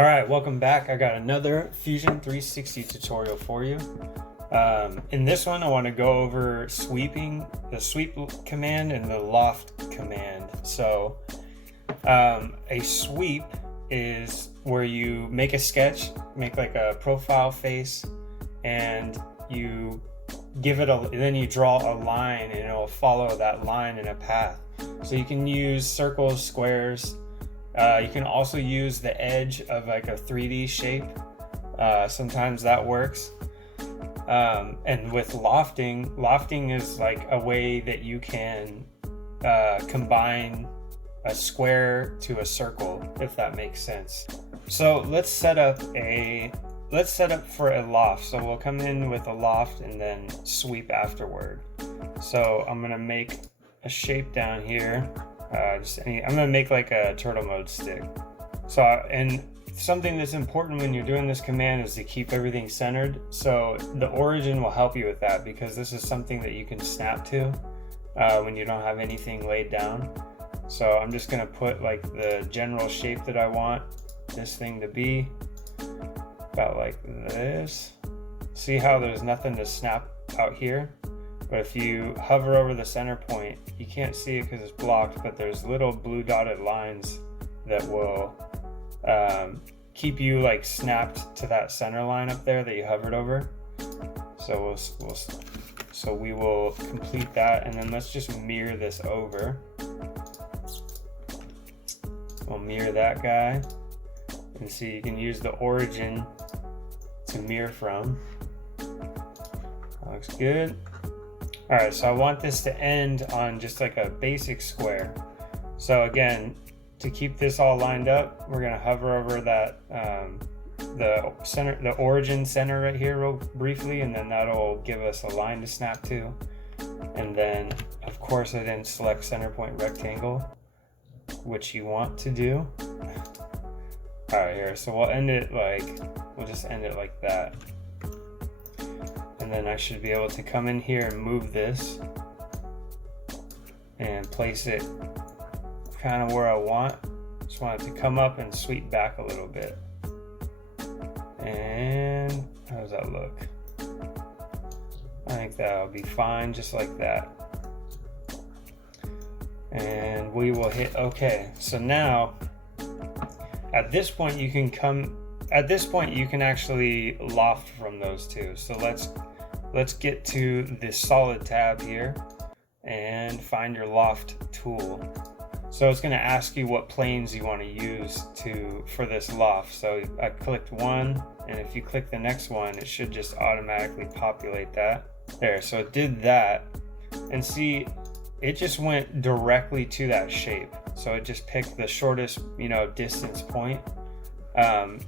All right, welcome back. I got another Fusion 360 tutorial for you. In this one, I want to go over sweeping, the sweep command and the loft command. So a sweep is where you make a sketch, make like a profile face, and you give it then you draw a line and it'll follow that line in a path. So you can use circles, squares. You can also use the edge of like a 3D shape. Sometimes that works. And with lofting is like a way that you can combine a square to a circle, if that makes sense. So let's set up for a loft. So we'll come in with a loft and then sweep afterward. So I'm gonna make a shape down here. I'm gonna make like a turtle mode stick. So, and something that's important when you're doing this command is to keep everything centered. So the origin will help you with that, because this is something that you can snap to when you don't have anything laid down. So I'm just gonna put like the general shape that I want this thing to be, about like this. See how there's nothing to snap out here? But if you hover over the center point, you can't see it because it's blocked, but there's little blue dotted lines that will keep you like snapped to that center line up there that you hovered over. So we will complete that, and then let's just mirror this over. We'll mirror that guy, and see, you can use the origin to mirror from. That looks good. All right, so I want this to end on just like a basic square. So again, to keep this all lined up, we're gonna hover over that the origin center right here real briefly, and then that'll give us a line to snap to. And then, of course, I didn't select center point rectangle, which you want to do. All right, here, so we'll just end it like that. And then I should be able to come in here and move this and place it kind of where I want. Just want it to come up and sweep back a little bit. And how does that look? I think that'll be fine, just like that. And we will hit OK. So now, at this point you can actually loft from those two. So let's get to this solid tab here and find your loft tool. So it's going to ask you what planes you want to use for this loft. So I clicked one, and if you click the next one, it should just automatically populate that. There, so it did that, and see, it just went directly to that shape. So it just picked the shortest, distance point.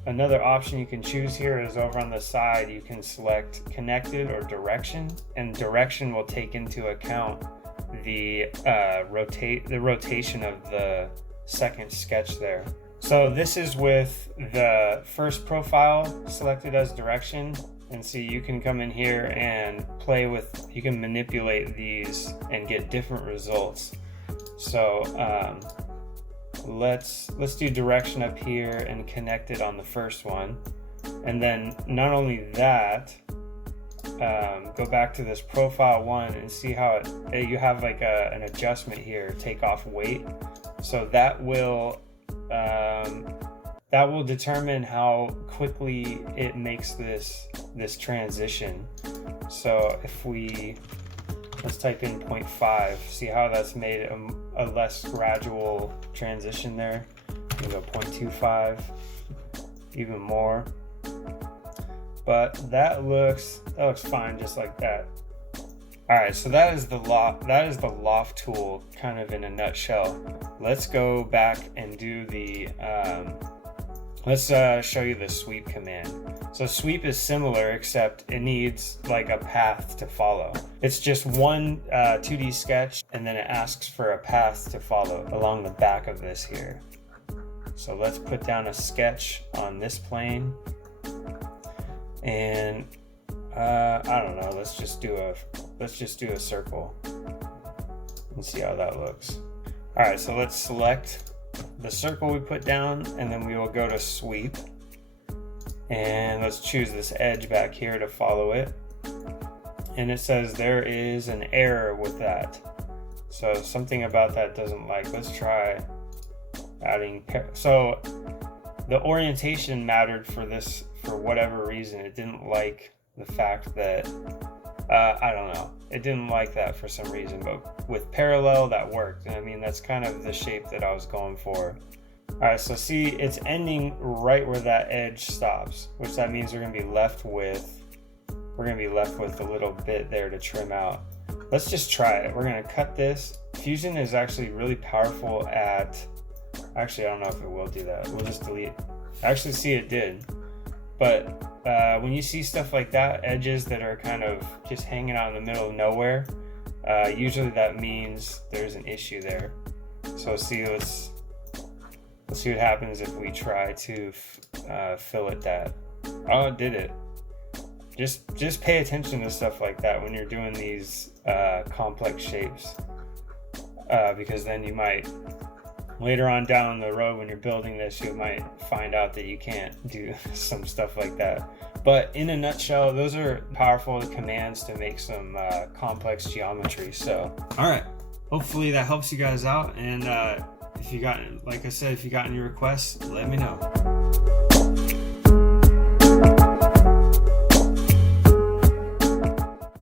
Another option you can choose here is over on the side, you can select connected or direction, and direction will take into account the rotation of the second sketch there. So this is with the first profile selected as direction, and see, you can come in here and you can manipulate these and get different results. So let's do direction up here and connect it on the first one. And then not only that, go back to this profile one and see how you have like an adjustment here, take off weight. So that will determine how quickly it makes this transition. So if let's type in 0.5, see how that's made a less gradual transition there. You go 0.25, even more. But that looks fine just like that. All right, so that is the loft tool kind of in a nutshell. Let's go back and do let's show you the sweep command. So sweep is similar, except it needs like a path to follow. It's just one 2D sketch, and then it asks for a path to follow along the back of this here. So let's put down a sketch on this plane, and I don't know, let's just do a circle and see how that looks. All right, so let's select the circle we put down, and then we will go to sweep. And let's choose this edge back here to follow it. And it says there is an error with that. So something about that doesn't like. Let's try adding, so the orientation mattered for this for whatever reason. It didn't like the fact that, I don't know. It didn't like that for some reason, but with parallel that worked. And I mean, that's kind of the shape that I was going for. All right, so see, it's ending right where that edge stops, which that means we're gonna be left with a little bit there to trim out. Let's just try it. We're gonna cut this. Fusion is actually really powerful at, actually, I don't know if it will do that. We'll just delete. Actually, see, it did. But when you see stuff like that, edges that are kind of just hanging out in the middle of nowhere, usually that means there's an issue there. So see, let's see what happens if we try to fillet that. Oh, it did it. Just pay attention to stuff like that when you're doing these complex shapes, because then you might, later on down the road when you're building this, you might find out that you can't do some stuff like that. But in a nutshell, those are powerful commands to make some complex geometry. So, all right, hopefully that helps you guys out. And if you got, like I said, if you got any requests, let me know.